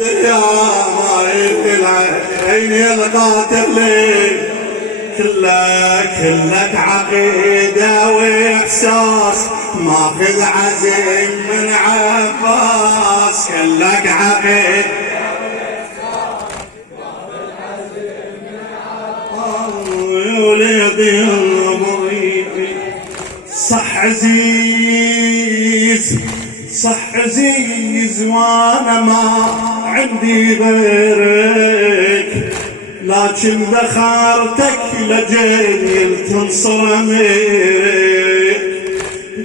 يا ماي العين يلقاتل كلك عقيدة واحساس ماخذ عزم من عباس كلك عقيدة وليدي المريض صح عزيز وانا ما عندي غيرك لكن ذخرتك لجيل تنصر اميرك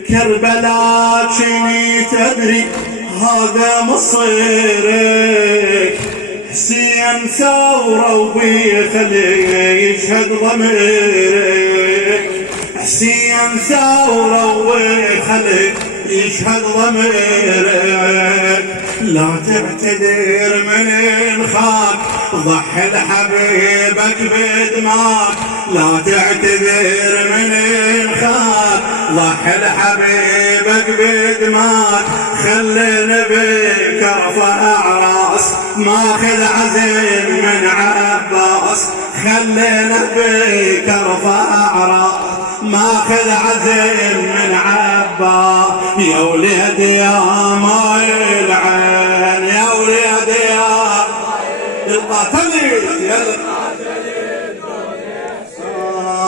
كربلاء كني تدري هذا مصيرك حسين ثورة وبي خلي يشهد ضميرك حسين ثورة وخلي يشهد ضميرك لا تعتذر من الخاك ضحي لحبيبك بدماك لا تعتذر من الخاك ضحي لحبيبك بدماك خلينا بك ارفع راس ماخذ عزم من عباس خلينا بك ارفع راس ماخذ عزم من عباس يا وليد يا ماي العين يا وليد يا القاتلي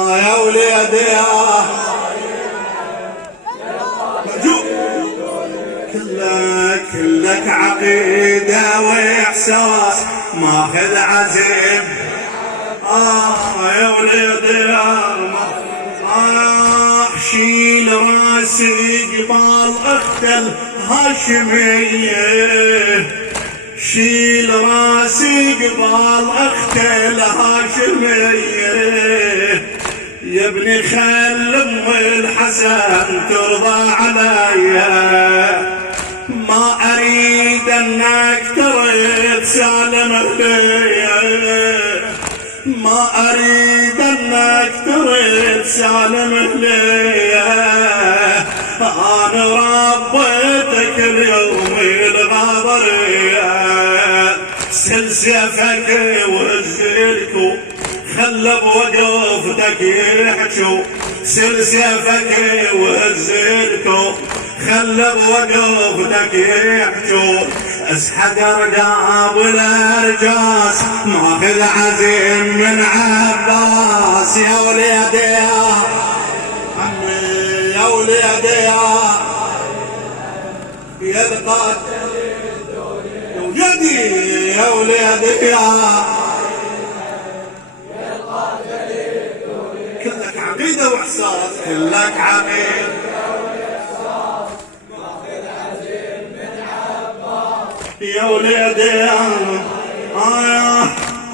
يا وليد يا كلك عقيدة واحساس ماخذ عزم يا وليد يا شيل راسي قبال اختل هاشمية شيل راسي قبال اختل هاشمية يا ابني خل ام الحسن ترضى عليا ما اريد انك ترد سالم ليا ما اريد انك ترد سالم ليا انا ربيتك اليوم الغابرية سل سيفك وزلكو خلى بوقفتك يحجو سل سيفك وزلكو خلى بوقفتك يحجو اسحق رقاب الارجاس ماخذ عزيم من عباس يا وليدي يا عمي يا وليدي يا القاتل يا وليدي يا وليدي كلك عقيدة واحساس كلك عقيدة يا وليدي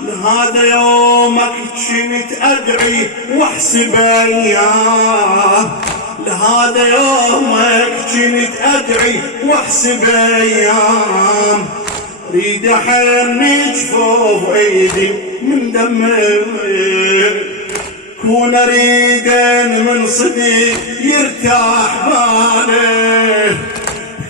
لهذا يومك كنت ادعي واحسب ايام لهذا يومك كنت ادعي واحسب ايام ريد احني جفوف ايدي من دمي كون اريد من صديق يرتاح بالي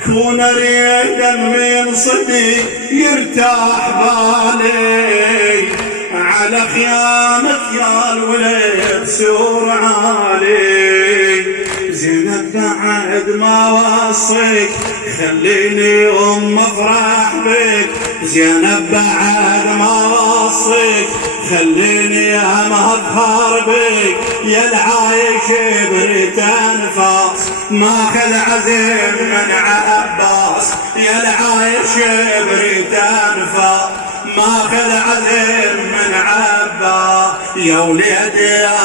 كون اريدا من صديق يرتاح بالي على خيامك يا الولد سور عالي زينب بعد ما وصيك خليني افرح بك زينب بعد ما وصيك خليني اظهر بك يا العايش بريت انفاس ماخذ عزيم من عباس يا العايش بريت انفاس ماخذ عزيم من عباس يا وليدي يا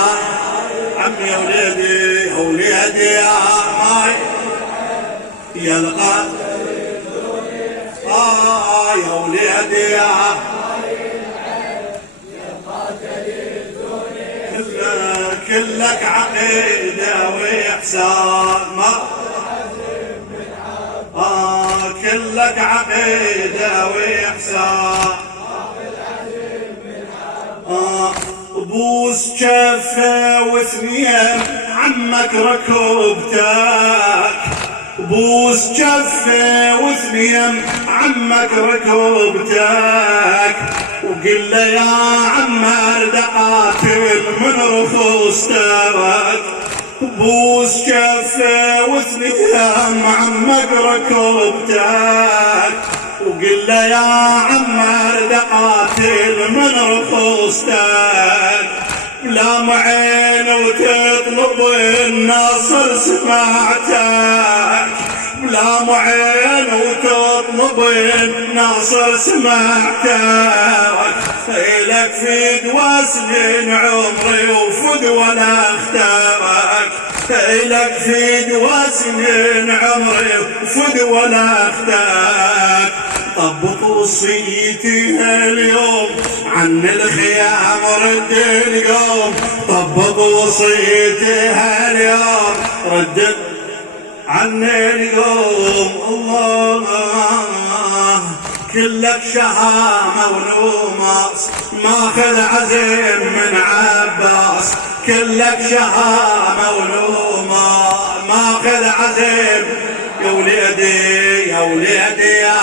عمي يا وليدي يا وليدي يا ماي يا القاتل يا وليدي يا كلك عقيدة واحسان ما كلك عقيدة واحسان بوس جفة واثنين عمك ركبتك بوس جفه وثنيم عمك ركبتك وقل له يا عمر دقاتل من رخصتك. بوس جفه وثنيم عمك ركبتك وقل له يا عمر دقاتل من رخصتك. بلا معين وتطلب النصر سمعتك بلا معين وتطلب النصر سمعتك. إلك فد وسنين عمري وفد ولا اختارك إلك فد وسنين عمري وفد ولا اختارك. طبق وصيتي هاليوم عن الخيام رد اليوم طبق وصيتي هاليوم رد عن اليوم. الله كلك شهامة ونوماس ماخذ عزيم من عباس كلك شهامة ونوماس ماخذ عزيم. يا وليدي يا وليدي يا